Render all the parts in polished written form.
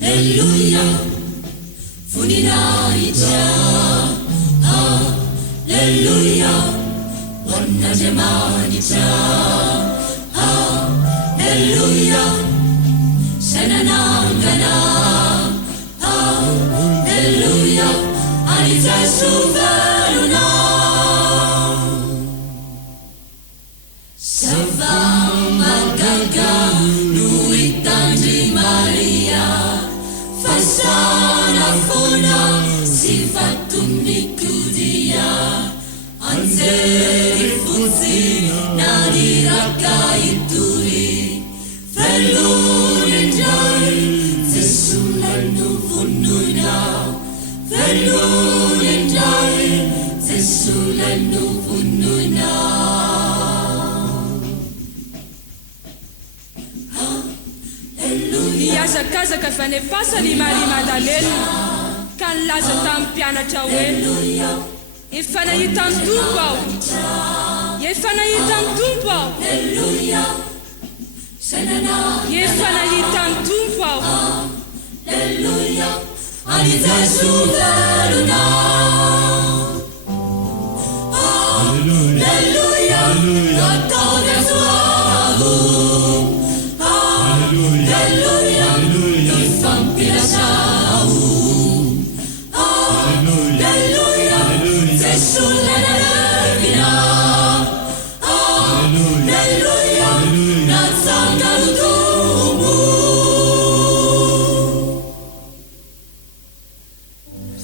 Alleluia, funinaija. Alleluia, wannajamanija. Alleluia, shananangana. Alleluia, anitashuvaruna. Savamagaga nuitandri Maria, fasana fona sifatumikudia, anzeri fuzi nadiraka ituri, felunenjai zesulanu fununa, felunenjai zesulanu fununa. Niazakazaka fa nepasany Maria Madalena ka nilaza tamin'ny mpianatra hoe efa nahita ny Tompo aho, efa nahita ny Tompo aho, efa nahita ny Tompo aho. Alleluia, anitashuvaruna. Alleluia, natone suavu. Alleluia, ifampilasau. Alleluia, zesulana levina. Alleluia, natsangalutumu.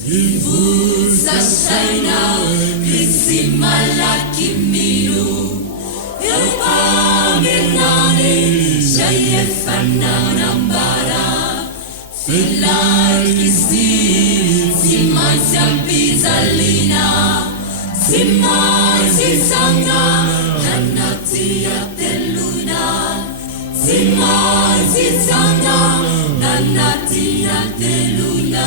Rivuza saina, risimalaki milu. Ilpaminani, Fananambara, Filakisi, Simansia Pizzalina, Simansi Sanga, Nanatia Teluna, Simansi Sanga, Nanatia Teluna.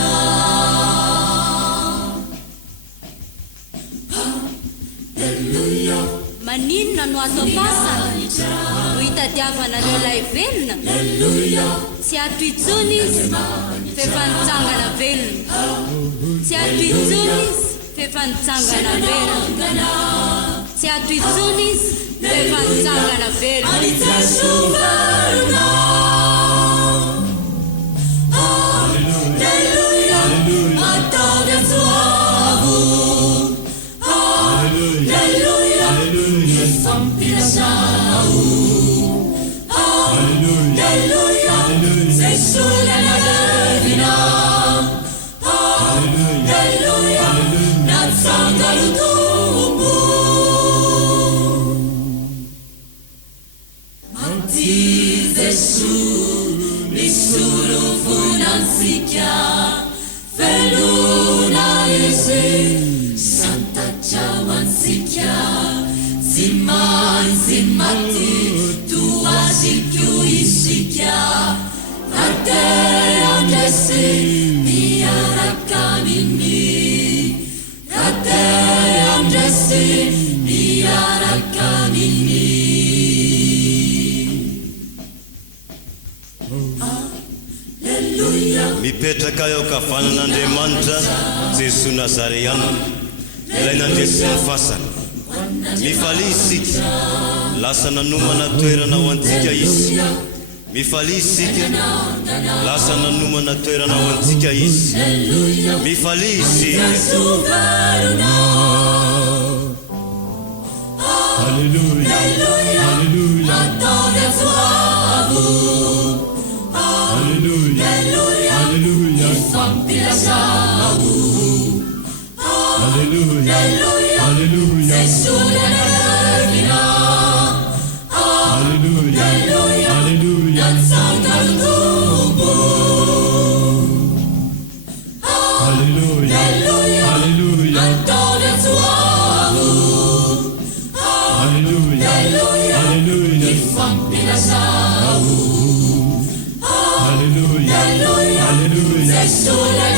Hallelujah. Maninona no ato pasana no hitadiavanareo ilay velona, tsy ato itsony izy fefa nitsangana velona, tsy ato itsony izy fefa nitsangana velona, tsy ato itsony izy fefa nitsangana velona. Alleluia, atavia suavu. Alleluia, ifampilasau. Alleluia, zesulana levina. Alleluia, natsangalutumu. Mati Jesu, nisuru funansikia, feluna isi, santa chawansikia. Ziman zimati tua sikyu isikia, ate angesi niarakamini, ate angesi niarakamini. Alleluia. Mipetraka eo kafanan'Andriamanitra Jesu Nazareana, ilay nandresiny fasana. Mifalia isika, lasa nanomana toerana ho antsika izy. Mifalia isika, lasa nanomana toerana ho antsika izy. Mifalia isika. Alleluia, alleluia, atavia suavu. Alleluia, alleluia, ifampilasau. Alleluia, alleluia, zesulana levina. Alleluia, alleluia, natsangalutumu. Alleluia, alleluia, atavia suavu. Alleluia, alleluia, ifampilasau. Alleluia, alleluia, zesulana